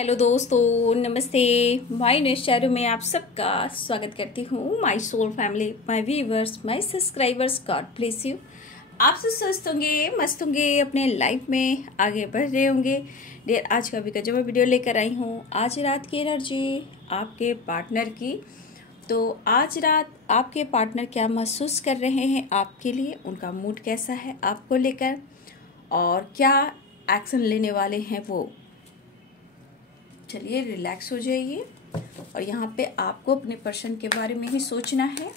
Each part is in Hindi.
हेलो दोस्तों, नमस्ते। माय नेक्स्ट चैनल में आप सबका स्वागत करती हूँ। My soul family, my viewers, my subscribers, God bless you. आप सब स्वस्थ होंगे, मस्त होंगे, अपने लाइफ में आगे बढ़ रहे होंगे। डेयर आज का भी जो मैं वीडियो लेकर आई हूँ, आज रात की एनर्जी आपके पार्टनर की। तो आज रात आपके पार्टनर क्या महसूस कर रहे हैं आपके लिए, उनका मूड कैसा है आपको लेकर, और क्या एक्शन लेने वाले हैं वो। चलिए रिलैक्स हो जाइए। और यहाँ पे आपको अपने पर्सन के बारे में ही सोचना है,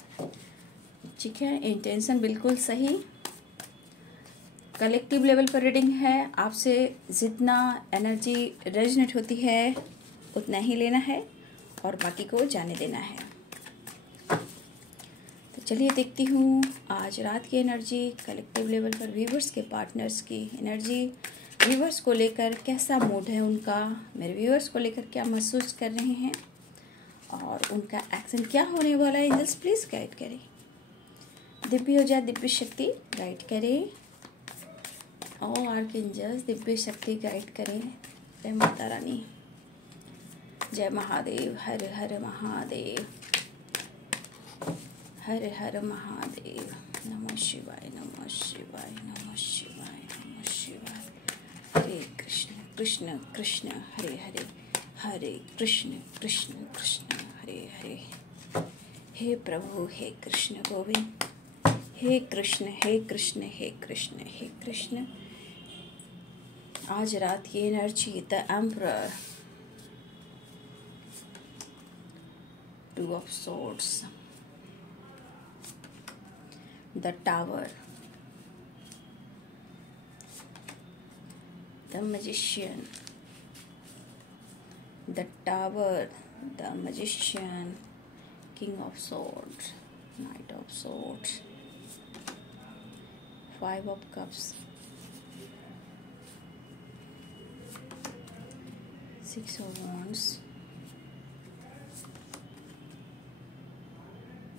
ठीक है। इंटेंशन बिल्कुल सही। कलेक्टिव लेवल पर रीडिंग है। आपसे जितना एनर्जी रेजोनेट होती है उतना ही लेना है और बाकी को जाने देना है। तो चलिए देखती हूँ आज रात की एनर्जी कलेक्टिव लेवल पर व्यूवर्स के पार्टनर्स की एनर्जी। व्यूवर्स को लेकर कैसा मूड है उनका, मेरे व्यूवर्स को लेकर क्या महसूस कर रहे हैं और उनका एक्शन क्या होने वाला है। एंजल्स प्लीज गाइड करें, दिव्य ऊर्जा, दिव्य शक्ति गाइड करें। और आर्कएंजल्स दिव्य शक्ति गाइड करें। जय माता रानी, जय महादेव, हर हर महादेव, हर हर महादेव। नमः शिवाय, नमः शिवाय, नमः शिवाय, नमः शिवाय। हरे कृष्ण कृष्ण कृष्ण हरे हरे, हरे कृष्ण कृष्ण कृष्ण हरे हरे। हे प्रभु, हे कृष्ण गोविंद, हे कृष्ण, हे कृष्ण, हे कृष्ण, हे कृष्ण। आज रात की energy, the emperor, two of swords, the tower, the magician, the tower, the magician, king of swords, knight of swords, five of cups, six of wands,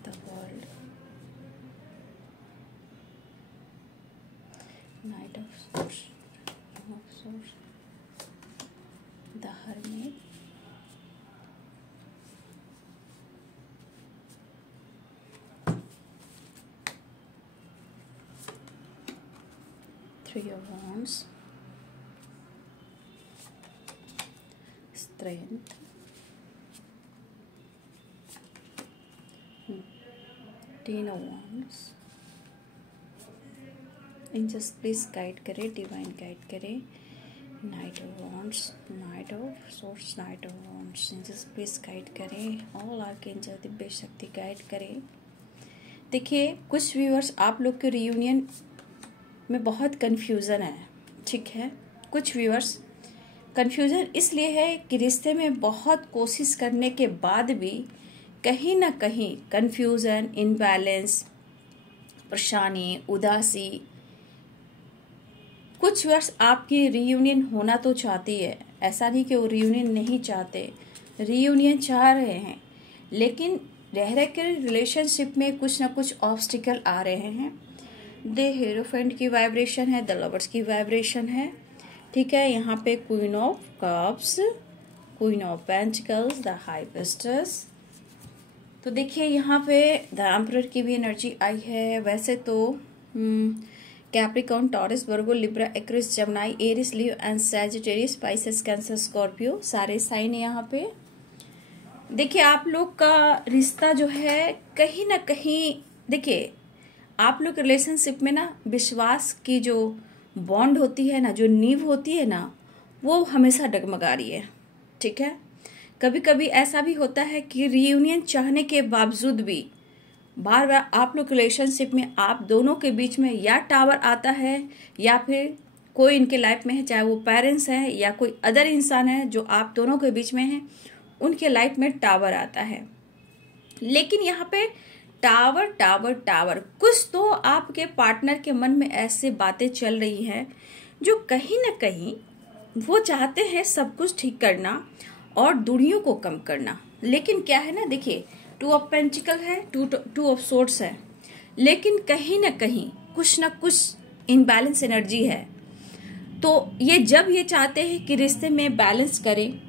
the world, knight of swords, the hermit, three of wands, strength, ten of wands। Angels please guide करें, डिवाइन गाइड करें। Knight of wands, knight of swords, knight of wands. Angels please guide करें। ऑल आर्कएंजल दिव्य शक्ति गाइड करें। देखिए कुछ व्यूअर्स आप लोग के रियूनियन में बहुत कन्फ्यूज़न है, ठीक है। कुछ व्यूअर्स कन्फ्यूज़न इसलिए है कि रिश्ते में बहुत कोशिश करने के बाद भी कहीं ना कहीं कन्फ्यूज़न, इनबैलेंस, परेशानी, उदासी। कुछ वर्ष आपकी रीयूनियन होना तो चाहती है, ऐसा नहीं कि वो रीयूनियन नहीं चाहते, रीयूनियन चाह रहे हैं, लेकिन रह के रिलेशनशिप में कुछ ना कुछ ऑब्स्टिकल आ रहे हैं। द हीरोफेंट की वाइब्रेशन है, द लवर्स की वाइब्रेशन है, ठीक है। यहाँ पे queen of cups, queen of pentacles, the high priestess. तो देखिए यहाँ पे द एम्परर की भी एनर्जी आई है। वैसे तो Capricorn, Taurus, Virgo, Libra, Aquarius, Gemini, Aries, Leo and Sagittarius, Pisces, Cancer, Scorpio सारे साइन है यहाँ पे। देखिए आप लोग का रिश्ता जो है कहीं ना कहीं, देखिए आप लोग रिलेशनशिप में ना विश्वास की जो बॉन्ड होती है ना, जो नींव होती है ना, वो हमेशा डगमगा रही है, ठीक है। कभी कभी ऐसा भी होता है कि रीयूनियन चाहने के बावजूद भी बार बार आप लोग रिलेशनशिप में आप दोनों के बीच में या टावर आता है या फिर कोई इनके लाइफ में है, चाहे वो पेरेंट्स है या कोई अदर इंसान है जो आप दोनों के बीच में है, उनके लाइफ में टावर आता है। लेकिन यहाँ पे टावर टावर टावर, कुछ तो आपके पार्टनर के मन में ऐसे बातें चल रही हैं जो कहीं ना कहीं वो चाहते हैं सब कुछ ठीक करना और दूरियों को कम करना। लेकिन क्या है ना, देखिए टू ऑफ पेंटिकल है, टू ऑफ सोर्ड्स है, लेकिन कहीं ना कहीं कुछ ना कुछ इनबैलेंस एनर्जी है। तो ये जब ये चाहते हैं कि रिश्ते में बैलेंस करें,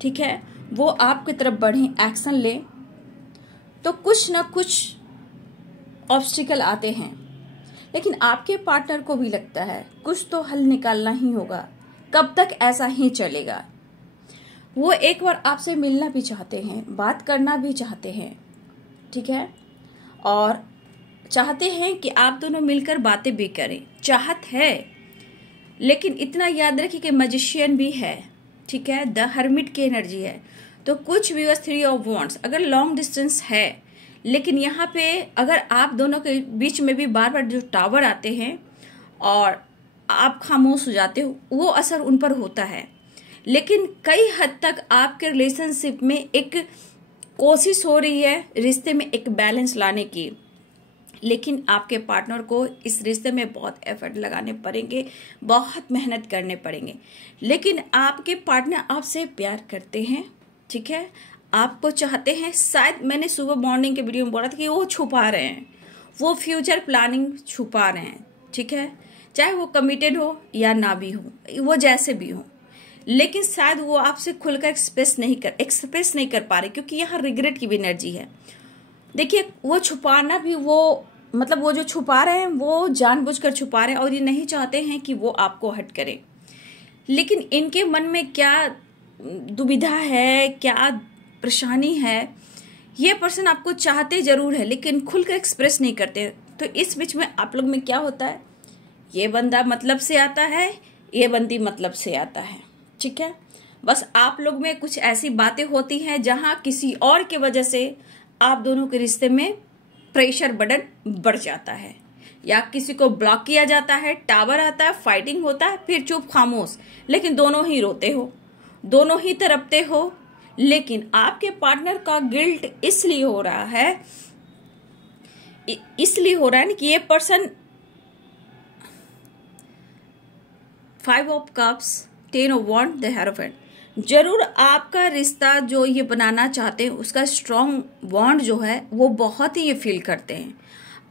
ठीक है, वो आपकी तरफ बढ़े, एक्शन ले, तो कुछ ना कुछ ऑब्स्टिकल आते हैं। लेकिन आपके पार्टनर को भी लगता है कुछ तो हल निकालना ही होगा, कब तक ऐसा ही चलेगा। वो एक बार आपसे मिलना भी चाहते हैं, बात करना भी चाहते हैं, ठीक है, और चाहते हैं कि आप दोनों मिलकर बातें भी करें, चाहत है। लेकिन इतना याद रखिए कि मैजिशियन भी है, ठीक है, द हर्मिट की एनर्जी है। तो कुछ भी 3 ऑफ वॉन्ड्स अगर लॉन्ग डिस्टेंस है, लेकिन यहाँ पे अगर आप दोनों के बीच में भी बार बार जो टावर आते हैं और आप खामोश हो जाते हो, वो असर उन पर होता है। लेकिन कई हद तक आपके रिलेशनशिप में एक कोशिश हो रही है रिश्ते में एक बैलेंस लाने की, लेकिन आपके पार्टनर को इस रिश्ते में बहुत एफर्ट लगाने पड़ेंगे, बहुत मेहनत करने पड़ेंगे। लेकिन आपके पार्टनर आपसे प्यार करते हैं, ठीक है, आपको चाहते हैं। शायद मैंने सुबह मॉर्निंग के वीडियो में बोला था कि वो छुपा रहे हैं, वो फ्यूचर प्लानिंग छुपा रहे हैं, ठीक है, चाहे वो कमिटेड हो या ना भी हो, वो जैसे भी हो। लेकिन शायद वो आपसे खुलकर एक्सप्रेस नहीं कर पा रहे, क्योंकि यहाँ रिग्रेट की भी एनर्जी है। देखिए, वो छुपाना भी, वो मतलब वो जो छुपा रहे हैं वो जानबूझकर छुपा रहे हैं और ये नहीं चाहते हैं कि वो आपको हर्ट करे। लेकिन इनके मन में क्या दुविधा है, क्या परेशानी है, ये पर्सन आपको चाहते जरूर है लेकिन खुलकर एक्सप्रेस नहीं करते। तो इस बीच में आप लोग में क्या होता है, ये बंदा मतलब से आता है, ये बंदी मतलब से आता है, ठीक है। बस आप लोग में कुछ ऐसी बातें होती हैं जहां किसी और के वजह से आप दोनों के रिश्ते में प्रेशर बर्डन बढ़ जाता है, या किसी को ब्लॉक किया जाता है, टावर आता है, फाइटिंग होता है, फिर चुप खामोश, लेकिन दोनों ही रोते हो, दोनों ही तड़पते हो। लेकिन आपके पार्टनर का गिल्ट इसलिए हो रहा है ना कि ये person 5 of cups, 10 of wand, the hierophant, जरूर आपका रिश्ता जो ये बनाना चाहते हैं उसका स्ट्रॉन्ग बॉन्ड जो है वो बहुत ही ये फील करते हैं।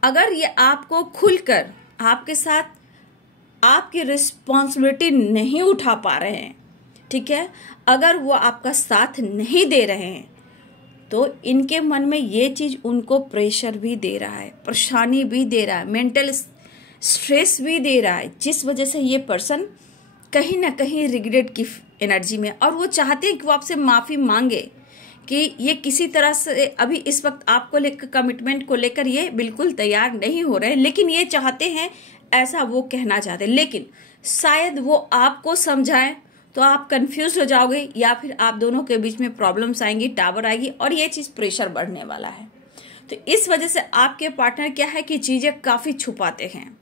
अगर ये आपको खुलकर आपके साथ आपकी रिस्पॉन्सिबिलिटी नहीं उठा पा रहे हैं, ठीक है, अगर वो आपका साथ नहीं दे रहे हैं, तो इनके मन में ये चीज उनको प्रेशर भी दे रहा है, परेशानी भी दे रहा है, मेंटल स्ट्रेस भी दे रहा है, जिस वजह से ये पर्सन कहीं ना कहीं रिग्रेट की एनर्जी में, और वो चाहते हैं कि वो आपसे माफी मांगे कि ये किसी तरह से अभी इस वक्त आपको लेकर, कमिटमेंट को लेकर ये बिल्कुल तैयार नहीं हो रहे हैं, लेकिन ये चाहते हैं, ऐसा वो कहना चाहते हैं। लेकिन शायद वो आपको समझाएं तो आप कंफ्यूज हो जाओगे, या फिर आप दोनों के बीच में प्रॉब्लम्स आएंगी, टावर आएगी, और ये चीज प्रेशर बढ़ने वाला है। तो इस वजह से आपके पार्टनर क्या है कि चीजें काफी छुपाते हैं।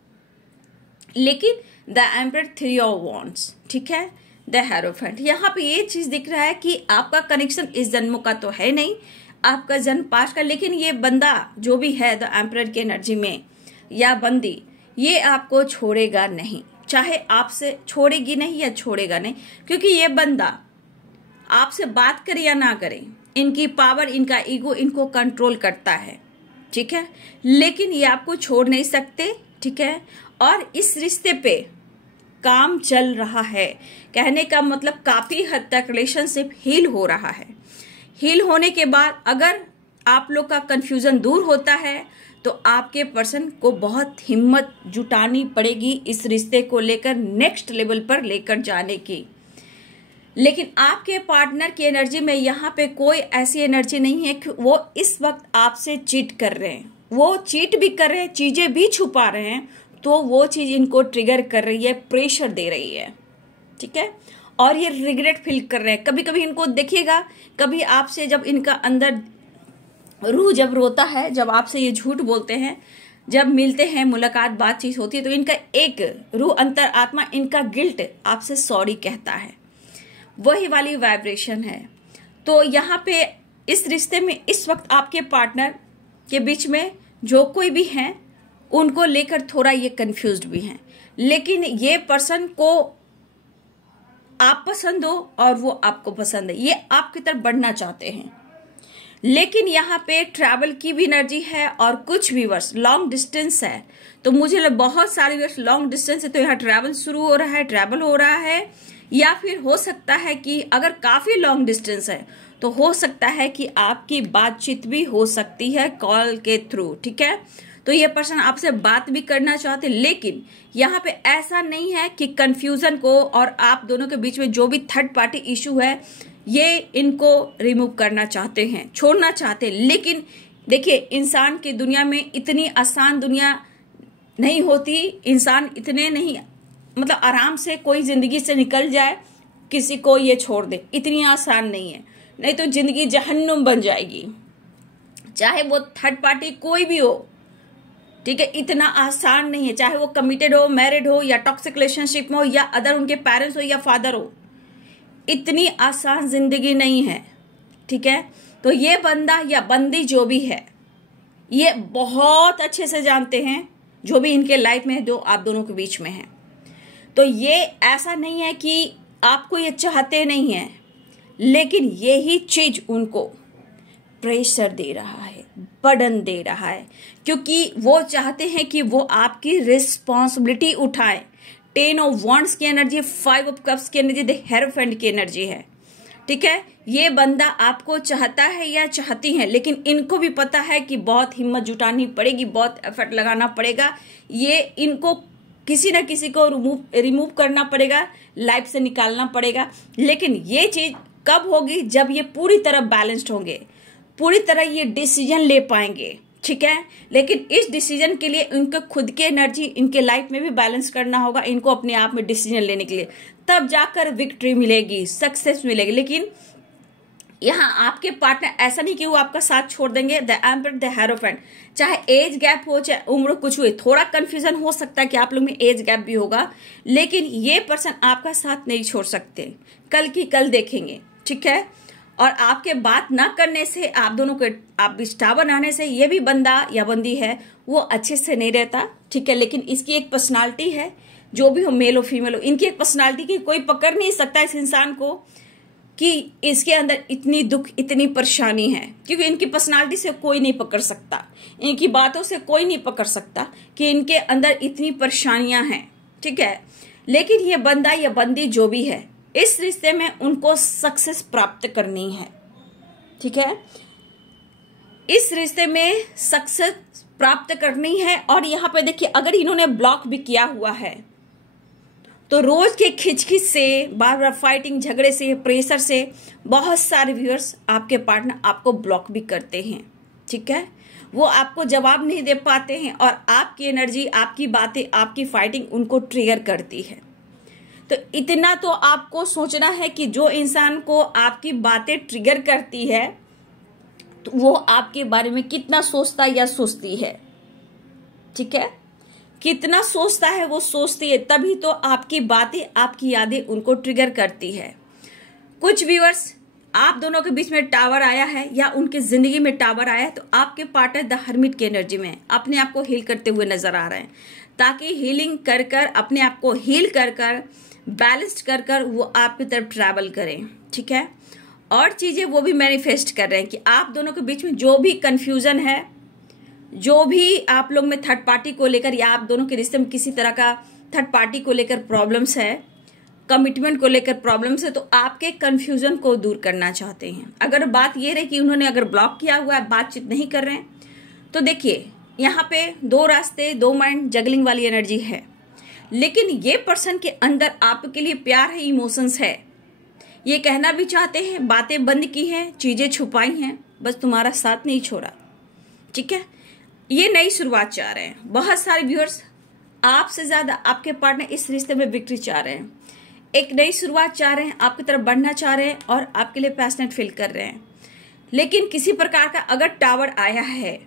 लेकिन द एम्परर, 3 ऑफ वॉन्ड्स, ठीक है, द हेरोफेंट, यहाँ पे ये चीज दिख रहा है कि आपका कनेक्शन इस जन्म का तो है नहीं, आपका जन्म पास्ट का, लेकिन ये बंदा जो भी है द एम्परर की एनर्जी में, या बंदी, ये आपको छोड़ेगा नहीं, चाहे आपसे छोड़ेगी नहीं या छोड़ेगा नहीं, क्योंकि ये बंदा आपसे बात करे या ना करे, इनकी पावर, इनका ईगो इनको कंट्रोल करता है, ठीक है, लेकिन ये आपको छोड़ नहीं सकते, ठीक है। और इस रिश्ते पे काम चल रहा है, कहने का मतलब काफी हद तक रिलेशनशिप हील हो रहा है। हील होने के बाद अगर आप लोग का कंफ्यूजन दूर होता है तो आपके पर्सन को बहुत हिम्मत जुटानी पड़ेगी इस रिश्ते को लेकर नेक्स्ट लेवल पर लेकर जाने की। लेकिन आपके पार्टनर की एनर्जी में यहाँ पे कोई ऐसी एनर्जी नहीं है कि वो इस वक्त आपसे चीट कर रहे हैं, वो चीट भी कर रहे हैं, चीजें भी छुपा रहे हैं, तो वो चीज इनको ट्रिगर कर रही है, प्रेशर दे रही है, ठीक है, और ये रिग्रेट फील कर रहे हैं। कभी कभी इनको देखिएगा, कभी आपसे जब इनका अंदर रूह जब रोता है, जब आपसे ये झूठ बोलते हैं, जब मिलते हैं, मुलाकात, बातचीत होती है, तो इनका एक रूह, अंतर आत्मा, इनका गिल्ट आपसे सॉरी कहता है, वही वाली वाइब्रेशन है। तो यहाँ पे इस रिश्ते में इस वक्त आपके पार्टनर के बीच में जो कोई भी है, उनको लेकर थोड़ा ये कंफ्यूज्ड भी हैं। लेकिन ये पर्सन को आप पसंद हो और वो आपको पसंद है, ये आपकी तरफ बढ़ना चाहते हैं। लेकिन यहाँ पे ट्रैवल की भी एनर्जी है, और कुछ व्यूअर्स लॉन्ग डिस्टेंस है, तो मुझे बहुत सारे व्यूअर्स लॉन्ग डिस्टेंस है, तो यहाँ ट्रैवल शुरू हो रहा है, ट्रैवल हो रहा है, या फिर हो सकता है कि अगर काफी लॉन्ग डिस्टेंस है तो हो सकता है कि आपकी बातचीत भी हो सकती है कॉल के थ्रू, ठीक है। तो ये पर्सन आपसे बात भी करना चाहते, लेकिन यहाँ पे ऐसा नहीं है कि कंफ्यूजन को और आप दोनों के बीच में जो भी थर्ड पार्टी इशू है ये इनको रिमूव करना चाहते हैं, छोड़ना चाहते हैं। लेकिन देखिए, इंसान की दुनिया में इतनी आसान दुनिया नहीं होती, इंसान इतने नहीं मतलब आराम से कोई जिंदगी से निकल जाए, किसी को ये छोड़ दे, इतनी आसान नहीं है। नहीं तो जिंदगी जहन्नुम बन जाएगी, चाहे वो थर्ड पार्टी कोई भी हो, ठीक है। इतना आसान नहीं है, चाहे वो कमिटेड हो, मैरिड हो, या टॉक्सिक रिलेशनशिप में हो, या अदर उनके पेरेंट्स हो या फादर हो, इतनी आसान जिंदगी नहीं है, ठीक है। तो ये बंदा या बंदी जो भी है, ये बहुत अच्छे से जानते हैं जो भी इनके लाइफ में जो आप दोनों के बीच में है। तो ये ऐसा नहीं है कि आपको ये चाहते नहीं है, लेकिन यही चीज उनको प्रेशर दे रहा है, बर्डन दे रहा है, क्योंकि वो चाहते हैं कि वो आपकी रिस्पॉन्सिबिलिटी उठाएं। 10 ऑफ वॉन्ड्स की एनर्जी, 5 ऑफ कप्स की एनर्जी, द हेरोफेंट की एनर्जी है, ठीक है। ये बंदा आपको चाहता है या चाहती है, लेकिन इनको भी पता है कि बहुत हिम्मत जुटानी पड़ेगी, बहुत एफर्ट लगाना पड़ेगा, ये इनको किसी न किसी को रिमूव करना पड़ेगा, लाइफ से निकालना पड़ेगा। लेकिन ये चीज कब होगी? जब ये पूरी तरह बैलेंस्ड होंगे, पूरी तरह ये डिसीजन ले पाएंगे, ठीक है। लेकिन इस डिसीजन के लिए इनको खुद की एनर्जी इनके लाइफ में भी बैलेंस करना होगा, इनको अपने आप में डिसीजन लेने के लिए, तब जाकर विक्ट्री मिलेगी, सक्सेस मिलेगी। लेकिन यहाँ आपके पार्टनर ऐसा नहीं कि वो आपका साथ छोड़ देंगे। द एम्पर, द हेरोफेंट, चाहे एज गैप हो, चाहे उम्र कुछ हुई, थोड़ा कंफ्यूजन हो सकता है कि आप लोग में एज गैप भी होगा, लेकिन ये पर्सन आपका साथ नहीं छोड़ सकते, कल की कल देखेंगे, ठीक है। और आपके बात ना करने से, आप दोनों के आप बीच टावर आने से, ये भी बंदा या बंदी है वो अच्छे से नहीं रहता, ठीक है। लेकिन इसकी एक पर्सनालिटी है, जो भी हो, मेल हो फीमेल हो, इनकी एक पर्सनालिटी की कोई पकड़ नहीं सकता इस इंसान को कि इसके अंदर इतनी दुख, इतनी परेशानी है, क्योंकि इनकी पर्सनालिटी से कोई नहीं पकड़ सकता, इनकी बातों से कोई नहीं पकड़ सकता कि इनके अंदर इतनी परेशानियां हैं, ठीक है। लेकिन ये बंदा या बंदी जो भी है, इस रिश्ते में उनको सक्सेस प्राप्त करनी है, ठीक है। इस रिश्ते में सक्सेस प्राप्त करनी है। और यहाँ पे देखिए, अगर इन्होंने ब्लॉक भी किया हुआ है तो रोज के खिचखिच से, बार बार फाइटिंग, झगड़े से, प्रेशर से बहुत सारे व्यूअर्स आपके पार्टनर आपको ब्लॉक भी करते हैं, ठीक है। वो आपको जवाब नहीं दे पाते हैं और आपकी एनर्जी, आपकी बातें, आपकी फाइटिंग उनको ट्रिगर करती है। तो इतना तो आपको सोचना है कि जो इंसान को आपकी बातें ट्रिगर करती है तो वो आपके बारे में कितना सोचता या सोचती है, ठीक है। कितना सोचता है, वो सोचती है, तभी तो आपकी बातें, आपकी यादें उनको ट्रिगर करती है। कुछ व्यूअर्स, आप दोनों के बीच में टावर आया है या उनकी जिंदगी में टावर आया है तो आपके पार्टनर द हर्मिट की एनर्जी में अपने आप को हील करते हुए नजर आ रहे हैं, ताकि हीलिंग कर कर, अपने आप को हील कर कर, बैलेंस्ड कर कर वो आपकी तरफ ट्रैवल करें, ठीक है। और चीजें वो भी मैनिफेस्ट कर रहे हैं कि आप दोनों के बीच में जो भी कंफ्यूजन है, जो भी आप लोग में थर्ड पार्टी को लेकर या आप दोनों के रिश्ते में किसी तरह का थर्ड पार्टी को लेकर प्रॉब्लम्स है, कमिटमेंट को लेकर प्रॉब्लम्स है, तो आपके कंफ्यूजन को दूर करना चाहते हैं। अगर बात ये रही कि उन्होंने अगर ब्लॉक किया हुआ है, बातचीत नहीं कर रहे हैं, तो देखिए यहाँ पे 2 रास्ते, 2 माइंड जगलिंग वाली एनर्जी है। लेकिन ये पर्सन के अंदर आपके लिए प्यार है, इमोशंस है, ये कहना भी चाहते हैं, बातें बंद की हैं, चीजें छुपाई हैं, बस तुम्हारा साथ नहीं छोड़ा, ठीक है। ये नई शुरुआत चाह रहे हैं। बहुत सारे व्यूअर्स, आपसे ज्यादा आपके पार्टनर इस रिश्ते में विक्ट्री चाह रहे हैं, एक नई शुरुआत चाह रहे हैं, आपकी तरफ बढ़ना चाह रहे हैं और आपके लिए पैशनेट फील कर रहे हैं। लेकिन किसी प्रकार का अगर टावर आया है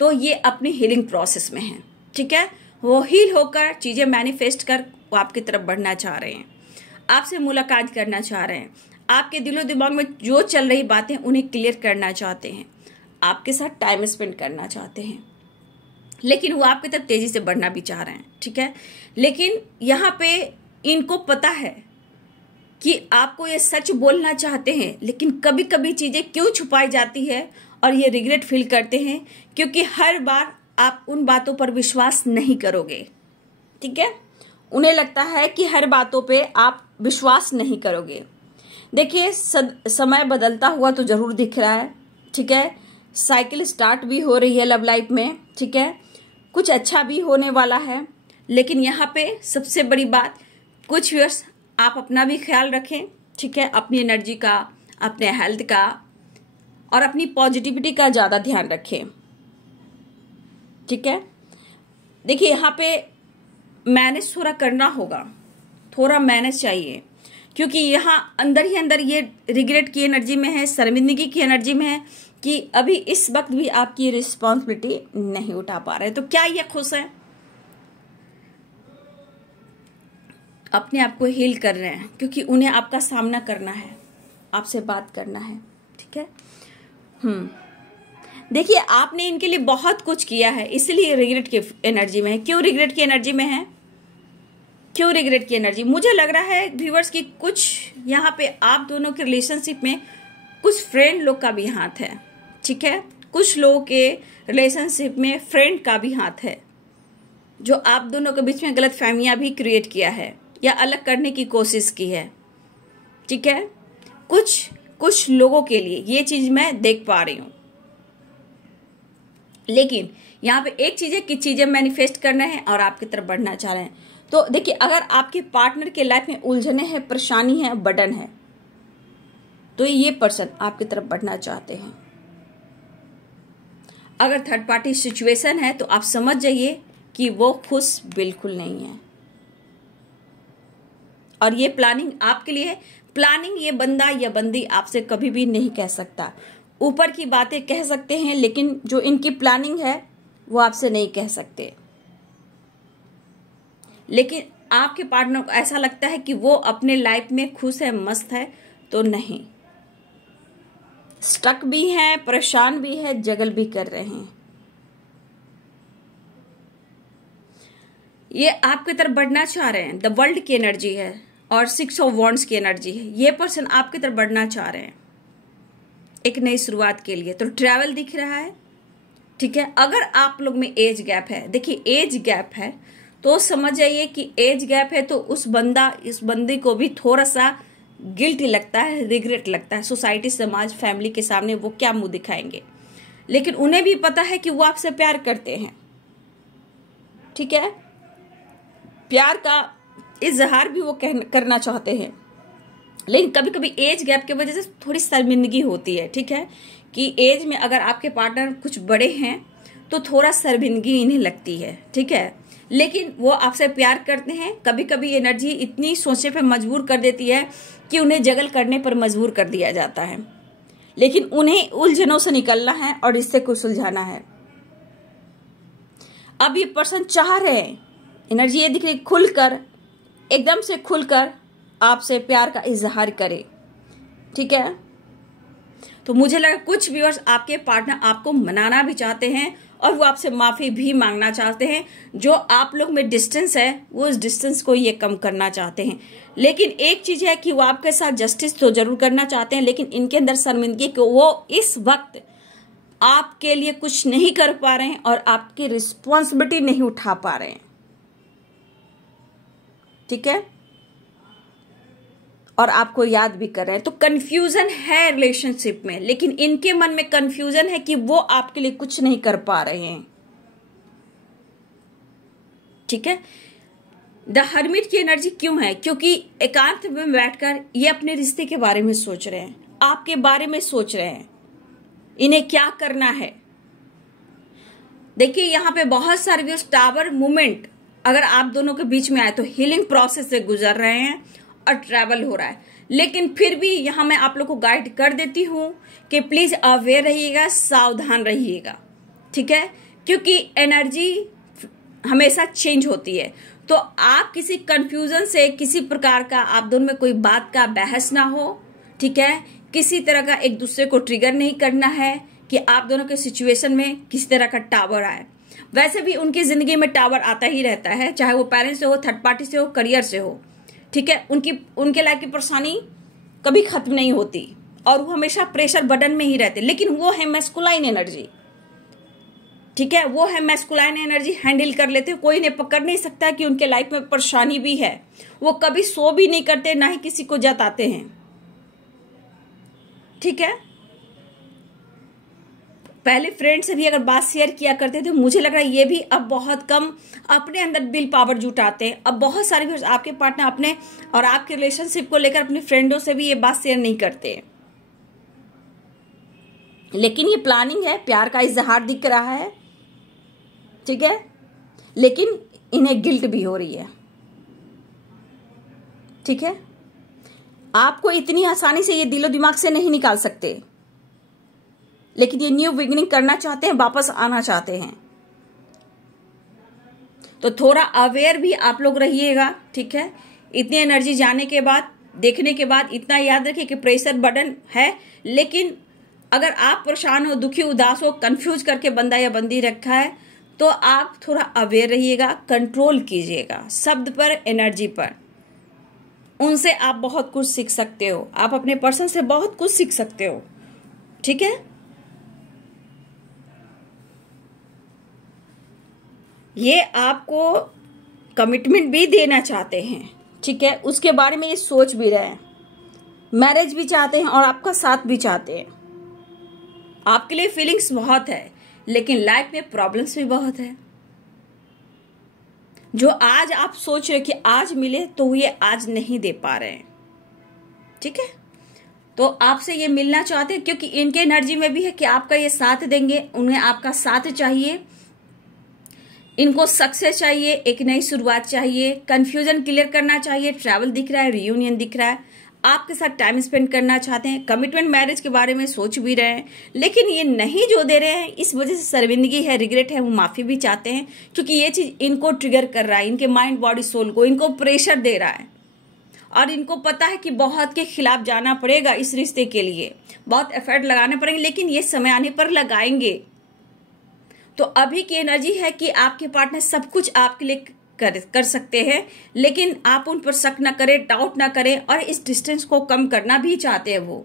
तो ये अपनी हीलिंग प्रोसेस में है, ठीक है। वो हील होकर चीजें मैनिफेस्ट कर वो आपकी तरफ बढ़ना चाह रहे हैं, आपसे मुलाकात करना चाह रहे हैं, आपके दिलो दिमाग में जो चल रही बातें उन्हें क्लियर करना चाहते हैं, आपके साथ टाइम स्पेंड करना चाहते हैं। लेकिन वो आपकी तरफ तेजी से बढ़ना भी चाह रहे हैं, ठीक है। लेकिन यहाँ पे इनको पता है कि आपको ये सच बोलना चाहते हैं, लेकिन कभी कभी चीजें क्यों छुपाई जाती है और ये रिग्रेट फील करते हैं, क्योंकि हर बार आप उन बातों पर विश्वास नहीं करोगे, ठीक है। उन्हें लगता है कि हर बातों पे आप विश्वास नहीं करोगे। देखिए समय बदलता हुआ तो जरूर दिख रहा है, ठीक है, साइकिल स्टार्ट भी हो रही है लव लाइफ में, ठीक है, कुछ अच्छा भी होने वाला है। लेकिन यहाँ पे सबसे बड़ी बात, कुछ व्यूअर्स आप अपना भी ख्याल रखें, ठीक है, अपनी एनर्जी का, अपने हेल्थ का और अपनी पॉजिटिविटी का ज़्यादा ध्यान रखें, ठीक है। देखिए यहाँ पे मैनेज थोड़ा करना होगा, थोड़ा मैनेज चाहिए, क्योंकि यहाँ अंदर ही अंदर ये रिग्रेट की एनर्जी में है, शर्मिंदगी की एनर्जी में है कि अभी इस वक्त भी आपकी रिस्पॉन्सिबिलिटी नहीं उठा पा रहे। तो क्या ये खुश है? अपने आप को हील कर रहे हैं, क्योंकि उन्हें आपका सामना करना है, आपसे बात करना है, ठीक है। देखिए आपने इनके लिए बहुत कुछ किया है, इसलिए रिग्रेट की एनर्जी में है। क्यों रिग्रेट की एनर्जी में है? क्यों रिग्रेट की एनर्जी? मुझे लग रहा है व्यूअर्स की कुछ यहाँ पे आप दोनों के रिलेशनशिप में कुछ फ्रेंड लोग का भी हाथ है, ठीक है, कुछ लोगों के रिलेशनशिप में फ्रेंड का भी हाथ है, जो आप दोनों के बीच में गलत फहमियां भी क्रिएट किया है या अलग करने की कोशिश की है, ठीक है। कुछ लोगों के लिए ये चीज मैं देख पा रही हूं। लेकिन यहाँ पे एक चीज है कि चीजें मैनिफेस्ट करना है और आपकी तरफ बढ़ना चाह रहे हैं। तो देखिए अगर आपके पार्टनर के लाइफ में उलझने हैं, परेशानी है, बर्डन है, तो ये पर्सन आपकी तरफ बढ़ना चाहते हैं। अगर थर्ड पार्टी सिचुएशन है तो आप समझ जाइए कि वो खुश बिल्कुल नहीं है और ये प्लानिंग आपके लिए है। प्लानिंग ये बंदा या बंदी आपसे कभी भी नहीं कह सकता। ऊपर की बातें कह सकते हैं, लेकिन जो इनकी प्लानिंग है वो आपसे नहीं कह सकते। लेकिन आपके पार्टनर को ऐसा लगता है कि वो अपने लाइफ में खुश है, मस्त है, तो नहीं, स्टक भी है, परेशान भी है, जगल भी कर रहे हैं। ये आपकी तरफ बढ़ना चाह रहे हैं। द वर्ल्ड की एनर्जी है और 6 ऑफ वॉन्ड्स की एनर्जी है। ये पर्सन आपकी तरफ बढ़ना चाह रहे हैं एक नई शुरुआत के लिए। तो ट्रैवल दिख रहा है, ठीक है। अगर आप लोग में एज गैप है, देखिए एज गैप है तो समझ जाइए कि एज गैप है तो इस बंदी को भी थोड़ा सा गिल्टी लगता है, रिग्रेट लगता है। सोसाइटी, समाज, फैमिली के सामने वो क्या मुंह दिखाएंगे, लेकिन उन्हें भी पता है कि वो आपसे प्यार करते हैं, ठीक है। प्यार का इजहार भी वो करना चाहते हैं, लेकिन कभी कभी एज गैप की वजह से थोड़ी शर्मिंदगी होती है, ठीक है, कि एज में अगर आपके पार्टनर कुछ बड़े हैं तो थोड़ा शर्मिंदगी इन्हें लगती है, ठीक है। लेकिन वो आपसे प्यार करते हैं। कभी कभी एनर्जी इतनी सोचने पर मजबूर कर देती है कि उन्हें जगल करने पर मजबूर कर दिया जाता है, लेकिन उन्हें उलझनों से निकलना है और इससे कुछ सुलझाना है। अब ये पर्सन चाह रहे हैं, एनर्जी ये दिख रही, खुलकर, एकदम से खुलकर आपसे प्यार का इजहार करे, ठीक है। तो मुझे लगा कुछ व्यूअर्स आपके पार्टनर आपको मनाना भी चाहते हैं और वो आपसे माफी भी मांगना चाहते हैं। जो आप लोग में डिस्टेंस है वो इस डिस्टेंस को ये कम करना चाहते हैं। लेकिन एक चीज है कि वो आपके साथ जस्टिस तो जरूर करना चाहते हैं, लेकिन इनके अंदर शर्मिंदगी को वो इस वक्त आपके लिए कुछ नहीं कर पा रहे हैं और आपकी रिस्पॉन्सिबिलिटी नहीं उठा पा रहे हैं, ठीक है, और आपको याद भी कर रहे हैं। तो कंफ्यूजन है रिलेशनशिप में, लेकिन इनके मन में कंफ्यूजन है कि वो आपके लिए कुछ नहीं कर पा रहे हैं, ठीक है। द हर्मिट की एनर्जी क्यों है? क्योंकि एकांत में बैठकर ये अपने रिश्ते के बारे में सोच रहे हैं, आपके बारे में सोच रहे हैं, इन्हें क्या करना है। देखिए यहाँ पे बहुत सारे टावर मूवमेंट अगर आप दोनों के बीच में आए तो हीलिंग प्रोसेस से गुजर रहे हैं और ट्रैवल हो रहा है। लेकिन फिर भी यहाँ मैं आप लोग को गाइड कर देती हूँ कि प्लीज अवेयर रहिएगा, सावधान रहिएगा, ठीक है, क्योंकि एनर्जी हमेशा चेंज होती है। तो आप किसी कंफ्यूजन से, किसी प्रकार का आप दोनों में कोई बात का बहस ना हो, ठीक है, किसी तरह का एक दूसरे को ट्रिगर नहीं करना है कि आप दोनों के सिचुएशन में किसी तरह का टावर आए। वैसे भी उनकी जिंदगी में टावर आता ही रहता है, चाहे वो पेरेंट्स से हो, थर्ड पार्टी से हो, करियर से हो, ठीक है। उनके लाइफ की परेशानी कभी खत्म नहीं होती और वो हमेशा प्रेशर बर्डन में ही रहते, लेकिन वो है मैस्कुलाइन एनर्जी, ठीक है, वो है मैस्कुलाइन एनर्जी, हैंडल कर लेते हैं, कोई इन्हें पकड़ नहीं सकता कि उनके लाइफ में परेशानी भी है। वो कभी शो भी नहीं करते, ना ही किसी को जताते हैं। ठीक है, पहले फ्रेंड से भी अगर बात शेयर किया करते थे, मुझे लग रहा है ये भी अब बहुत कम अपने अंदर विल पावर जुटाते हैं। अब बहुत सारे आपके पार्टनर अपने और आपके रिलेशनशिप को लेकर अपनी फ्रेंडों से भी ये बात शेयर नहीं करते। लेकिन ये प्लानिंग है, प्यार का इजहार दिख रहा है। ठीक है, लेकिन इन्हें गिल्ट भी हो रही है। ठीक है, आपको इतनी आसानी से ये दिलो दिमाग से नहीं निकाल सकते, लेकिन ये न्यू बिगिनिंग करना चाहते हैं, वापस आना चाहते हैं। तो थोड़ा अवेयर भी आप लोग रहिएगा। ठीक है, इतनी एनर्जी जाने के बाद, देखने के बाद इतना याद रखिए कि प्रेशर बर्डन है, लेकिन अगर आप परेशान हो, दुखी, उदास हो, कंफ्यूज करके बंदा या बंदी रखा है, तो आप थोड़ा अवेयर रहिएगा, कंट्रोल कीजिएगा शब्द पर, एनर्जी पर। उनसे आप बहुत कुछ सीख सकते हो, आप अपने पर्सन से बहुत कुछ सीख सकते हो। ठीक है, ये आपको कमिटमेंट भी देना चाहते हैं। ठीक है, उसके बारे में ये सोच भी रहे हैं, मैरिज भी चाहते हैं और आपका साथ भी चाहते हैं। आपके लिए फीलिंग्स बहुत है, लेकिन लाइफ में प्रॉब्लम्स भी बहुत है। जो आज आप सोच रहे कि आज मिले, तो ये आज नहीं दे पा रहे हैं। ठीक है, तो आपसे ये मिलना चाहते हैं, क्योंकि इनके एनर्जी में भी है कि आपका ये साथ देंगे, उन्हें आपका साथ चाहिए, इनको सक्सेस चाहिए, एक नई शुरुआत चाहिए, कंफ्यूजन क्लियर करना चाहिए, ट्रैवल दिख रहा है, रियूनियन दिख रहा है, आपके साथ टाइम स्पेंड करना चाहते हैं, कमिटमेंट मैरिज के बारे में सोच भी रहे हैं, लेकिन ये नहीं जो दे रहे हैं, इस वजह से शर्मिंदगी है, रिग्रेट है, वो माफी भी चाहते हैं, क्योंकि ये चीज इनको ट्रिगर कर रहा है, इनके माइंड, बॉडी, सोल को, इनको प्रेशर दे रहा है। और इनको पता है कि बहुत के खिलाफ जाना पड़ेगा इस रिश्ते के लिए, बहुत एफर्ट लगाने पड़ेंगे, लेकिन ये समय आने पर लगाएंगे। तो अभी की एनर्जी है कि आपके पार्टनर सब कुछ आपके लिए कर सकते हैं, लेकिन आप उन पर शक ना करें, डाउट ना करें, और इस डिस्टेंस को कम करना भी चाहते हैं वो।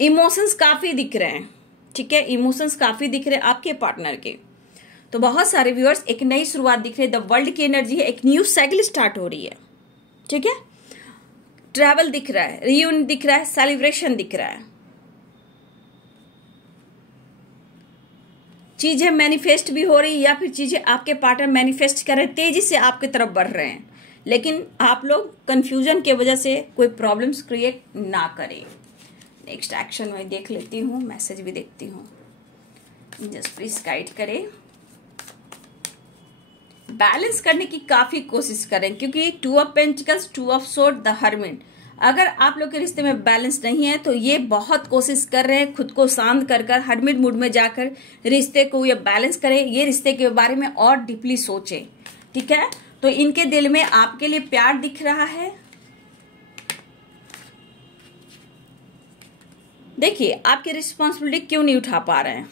इमोशंस काफी दिख रहे हैं। ठीक है, इमोशंस काफी दिख रहे हैं आपके पार्टनर के। तो बहुत सारे व्यूअर्स, एक नई शुरुआत दिख रही है, द वर्ल्ड की एनर्जी है, एक न्यू साइकिल स्टार्ट हो रही है। ठीक है, ट्रैवल दिख रहा है, रियूनियन दिख रहा है, सेलिब्रेशन दिख रहा है, चीजें मैनिफेस्ट भी हो रही, या फिर चीजें आपके पार्टनर मैनिफेस्ट कर रहे हैं, तेजी से आपकी तरफ बढ़ रहे हैं, लेकिन आप लोग कंफ्यूजन के वजह से कोई प्रॉब्लम्स क्रिएट ना करें। नेक्स्ट एक्शन मैं देख लेती हूँ, मैसेज भी देखती हूँ, जस्ट प्लीज गाइड करें। बैलेंस करने की काफी कोशिश करें, क्योंकि 2 of pentacles, 2 of sword, the hermit. अगर आप लोग के रिश्ते में बैलेंस नहीं है, तो ये बहुत कोशिश कर रहे हैं खुद को शांत कर कर, हर्मिट मूड में जाकर रिश्ते को ये बैलेंस करें, ये रिश्ते के बारे में और डीपली सोचें। ठीक है, तो इनके दिल में आपके लिए प्यार दिख रहा है। देखिए, आपकी रिस्पॉन्सिबिलिटी क्यों नहीं उठा पा रहे हैं,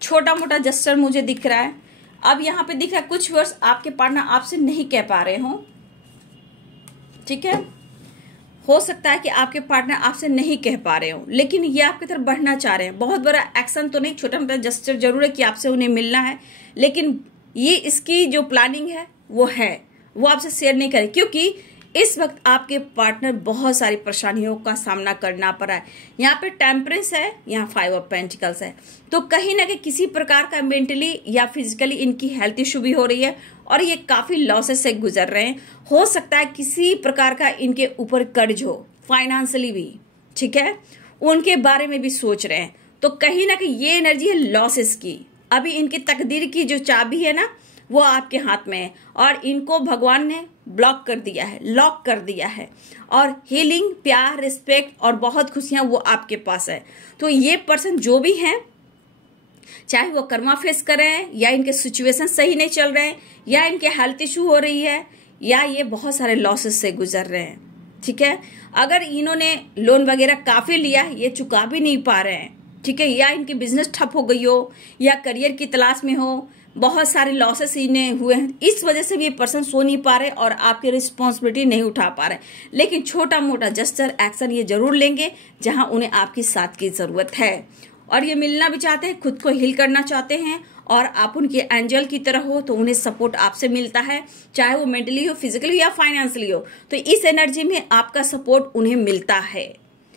छोटा मोटा जस्टर मुझे दिख रहा है। अब यहाँ पे दिख रहा है कुछ वर्ड्स आपके पार्टनर आपसे नहीं कह पा रहे हो। ठीक है, हो सकता है कि आपके पार्टनर आपसे नहीं कह पा रहे हो, लेकिन ये आपकी तरफ बढ़ना चाह रहे हैं। बहुत बड़ा एक्शन तो नहीं, छोटा मोटा जस्चर जरूर है कि आपसे उन्हें मिलना है, लेकिन ये इसकी जो प्लानिंग है वो आपसे शेयर नहीं करें, क्योंकि इस वक्त आपके पार्टनर बहुत सारी परेशानियों का सामना करना पड़ा है। यहाँ पे टेम्परेंस है, यहाँ 5 ऑफ पेंटिकल्स है, तो कहीं ना कहीं किसी प्रकार का मेंटली या फिजिकली इनकी हेल्थ इशू भी हो रही है, और ये काफी लॉसेस से गुजर रहे हैं। हो सकता है किसी प्रकार का इनके ऊपर कर्ज हो, फाइनेंशियली भी। ठीक है, उनके बारे में भी सोच रहे हैं, तो कहीं ना कहीं ये एनर्जी है लॉसेस की। अभी इनकी तकदीर की जो चाबी है ना, वो आपके हाथ में है, और इनको भगवान ने ब्लॉक कर दिया है, लॉक कर दिया है, और हीलिंग, प्यार, रिस्पेक्ट और बहुत खुशियां वो आपके पास है। तो ये पर्सन जो भी हैं, चाहे वो कर्मा फेस कर रहे हैं, या इनके सिचुएशन सही नहीं चल रहे हैं, या इनके हेल्थ इशू हो रही है, या ये बहुत सारे लॉसेस से गुजर रहे हैं। ठीक है, अगर इन्होंने लोन वगैरह काफी लिया है, ये चुका भी नहीं पा रहे हैं। ठीक है, या इनकी बिजनेस ठप हो गई हो, या करियर की तलाश में हो, बहुत सारे लॉसेस इन्हें हुए हैं, इस वजह से भी ये पर्सन सो नहीं पा रहे और आपकी रिस्पॉन्सिबिलिटी नहीं उठा पा रहे। लेकिन छोटा मोटा जस्टर एक्शन ये जरूर लेंगे जहां उन्हें आपकी साथ की जरूरत है, और ये मिलना भी चाहते हैं, खुद को हील करना चाहते हैं, और आप उनके एंजल की तरह हो, तो उन्हें सपोर्ट आपसे मिलता है, चाहे वो मेंटली हो, फिजिकली या फाइनेंशियली हो। तो इस एनर्जी में आपका सपोर्ट उन्हें मिलता है,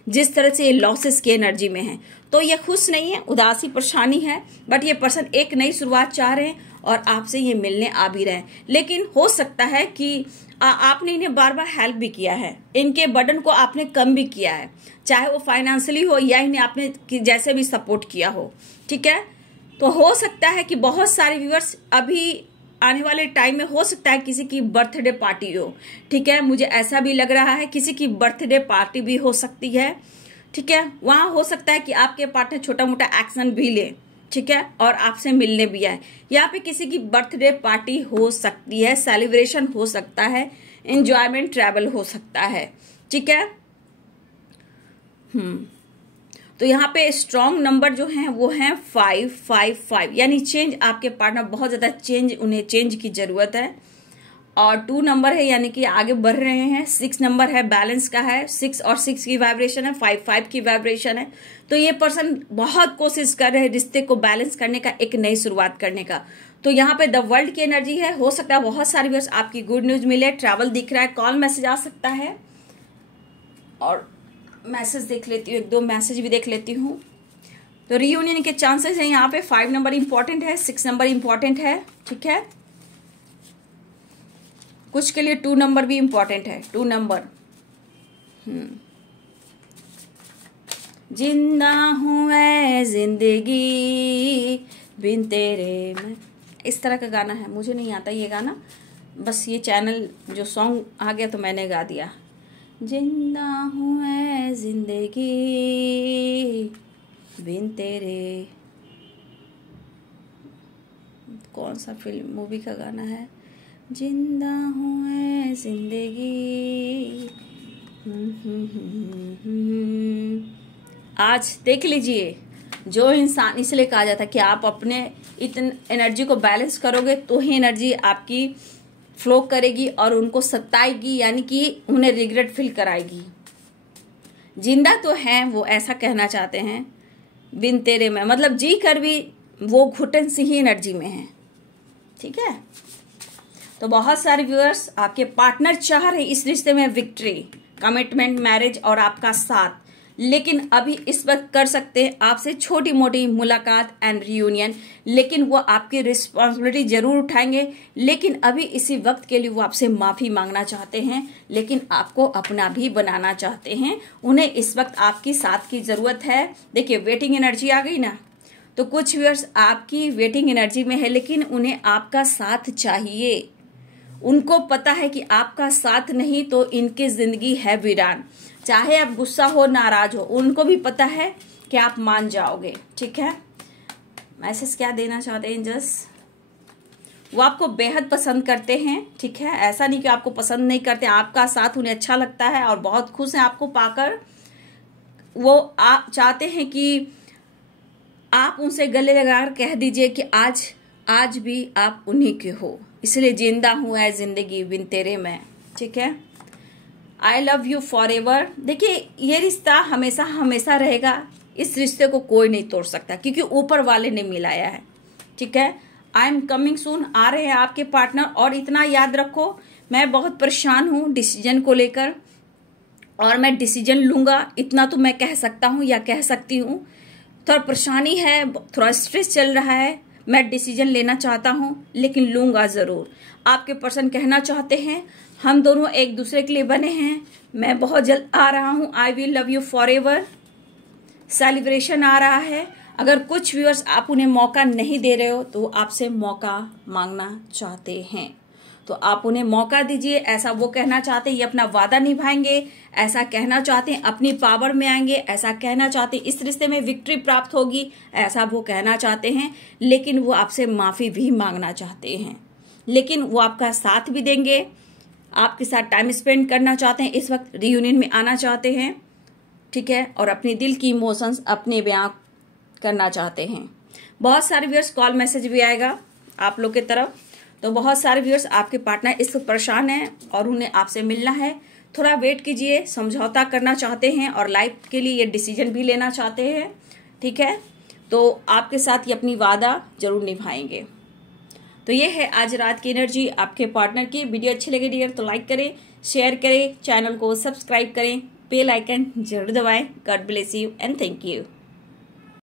जिस तरह से ये लॉसेस की एनर्जी में है। तो ये खुश नहीं है, उदासी परेशानी है, बट ये पर्सन एक नई शुरुआत चाह रहे हैं और आपसे ये मिलने आ भी रहे हैं। लेकिन हो सकता है कि आपने इन्हें बार बार हेल्प भी किया है, इनके बर्डन को आपने कम भी किया है, चाहे वो फाइनेंशियली हो या इन्हें आपने जैसे भी सपोर्ट किया हो, ठीक है। तो हो सकता है कि बहुत सारे व्यूअर्स अभी आने वाले टाइम में हो सकता है किसी की बर्थडे पार्टी हो, ठीक है, मुझे ऐसा भी लग रहा है किसी की बर्थडे पार्टी भी हो सकती है, ठीक है। वहां हो सकता है कि आपके पार्टनर छोटा मोटा एक्शन भी ले, ठीक है, और आपसे मिलने भी आए। यहाँ पे किसी की बर्थडे पार्टी हो सकती है, सेलिब्रेशन हो सकता है, एंजॉयमेंट ट्रैवल हो सकता है, ठीक है। तो यहाँ पे स्ट्रॉन्ग नंबर जो हैं वो हैं 555, यानी चेंज, आपके पार्टनर बहुत ज्यादा चेंज, उन्हें चेंज की जरूरत है। और 2 नंबर है, यानी कि आगे बढ़ रहे हैं। 6 नंबर है, बैलेंस का है, 6 और 6 की वाइब्रेशन है, 5 की वाइब्रेशन है। तो ये पर्सन बहुत कोशिश कर रहे हैं रिश्ते को बैलेंस करने का, एक नई शुरुआत करने का। तो यहाँ पे द वर्ल्ड की एनर्जी है, हो सकता है बहुत सारी व्यूअर्स आपकी गुड न्यूज मिले, ट्रैवल दिख रहा है, कॉल मैसेज आ सकता है। और मैसेज देख लेती हूँ, 1-2 मैसेज भी देख लेती हूँ। तो रियूनियन के चांसेस हैं यहाँ पे। 5 नंबर इंपॉर्टेंट है, 6 नंबर इंपॉर्टेंट है, ठीक है। कुछ के लिए 2 नंबर भी इंपॉर्टेंट है, 2 नंबर। जिंदा हूं मैं जिंदगी बिन तेरे में, इस तरह का गाना है, मुझे नहीं आता ये गाना, बस ये चैनल जो सॉन्ग आ गया तो मैंने गा दिया। जिंदा हूं मैं जिंदगी बिन तेरे, कौन सा फिल्म मूवी का गाना है? जिंदा हूं मैं जिंदगी। आज देख लीजिए, जो इंसान, इसलिए कहा जाता है कि आप अपने इतने एनर्जी को बैलेंस करोगे तो ही एनर्जी आपकी फ्लो करेगी और उनको सताएगी, यानी कि उन्हें रिग्रेट फील कराएगी। जिंदा तो हैं वो, ऐसा कहना चाहते हैं, बिन तेरे में मतलब जी कर भी वो घुटन सी ही एनर्जी में है, ठीक है। तो बहुत सारे व्यूअर्स, आपके पार्टनर चाह रहे इस रिश्ते में विक्ट्री, कमिटमेंट, मैरिज और आपका साथ, लेकिन अभी इस वक्त कर सकते हैं आपसे छोटी मोटी मुलाकात एंड रियूनियन, लेकिन वो आपकी रिस्पॉन्सिबिलिटी जरूर उठाएंगे। लेकिन अभी इसी वक्त के लिए वो आपसे माफी मांगना चाहते हैं, लेकिन आपको अपना भी बनाना चाहते हैं। उन्हें इस वक्त आपकी साथ की जरूरत है। देखिए वेटिंग एनर्जी आ गई ना, तो कुछ व्यूअर्स आपकी वेटिंग एनर्जी में है, लेकिन उन्हें आपका साथ चाहिए। उनको पता है कि आपका साथ नहीं तो इनकी जिंदगी है वीरान। चाहे आप गुस्सा हो, नाराज हो, उनको भी पता है कि आप मान जाओगे, ठीक है। मैसेज क्या देना चाहते हैं एंजल्स? वो आपको बेहद पसंद करते हैं, ठीक है। ऐसा नहीं कि आपको पसंद नहीं करते, आपका साथ उन्हें अच्छा लगता है और बहुत खुश हैं आपको पाकर। वो आप चाहते हैं कि आप उनसे गले लगाकर कह दीजिए कि आज भी आप उन्हीं के हो, इसलिए जिंदा हूं है जिंदगी बिन तेरे में, ठीक है। I love you for ever. देखिए ये रिश्ता हमेशा हमेशा रहेगा, इस रिश्ते को कोई नहीं तोड़ सकता, क्योंकि ऊपर वाले ने मिलाया है, ठीक है। आई एम कमिंग सून, आ रहे हैं आपके पार्टनर। और इतना याद रखो, मैं बहुत परेशान हूं डिसीजन को लेकर और मैं डिसीजन लूंगा, इतना तो मैं कह सकता हूं या कह सकती हूं। थोड़ा परेशानी है, थोड़ा स्ट्रेस चल रहा है, मैं डिसीजन लेना चाहता हूं लेकिन लूंगा जरूर। आपके पर्सन कहना चाहते हैं हम दोनों एक दूसरे के लिए बने हैं, मैं बहुत जल्द आ रहा हूं, I will love you forever. Celebration आ रहा है। अगर कुछ व्यूअर्स आप उन्हें मौका नहीं दे रहे हो तो आपसे मौका मांगना चाहते हैं, तो आप उन्हें मौका दीजिए। ऐसा वो कहना चाहते हैं, ये अपना वादा निभाएंगे, ऐसा कहना चाहते हैं, अपनी पावर में आएंगे, ऐसा कहना चाहते हैं, इस रिश्ते में विक्ट्री प्राप्त होगी, ऐसा वो कहना चाहते हैं। लेकिन वो आपसे माफी भी मांगना चाहते हैं, लेकिन वो आपका साथ भी देंगे, आपके साथ टाइम स्पेंड करना चाहते हैं, इस वक्त रियूनियन में आना चाहते हैं, ठीक है, और अपने दिल की इमोशंस अपने बयां करना चाहते हैं। बहुत सारे व्यूअर्स कॉल मैसेज भी आएगा आप लोग की तरफ। तो बहुत सारे व्यूअर्स आपके पार्टनर इस परेशान हैं और उन्हें आपसे मिलना है, थोड़ा वेट कीजिए, समझौता करना चाहते हैं और लाइफ के लिए ये डिसीजन भी लेना चाहते हैं, ठीक है। तो आपके साथ ये अपनी वादा जरूर निभाएंगे। तो ये है आज रात की एनर्जी आपके पार्टनर की। वीडियो अच्छी लगे डियर तो लाइक करें, शेयर करें, चैनल को सब्सक्राइब करें, बेल आइकन जरूर दबाएं। God bless you and thank you.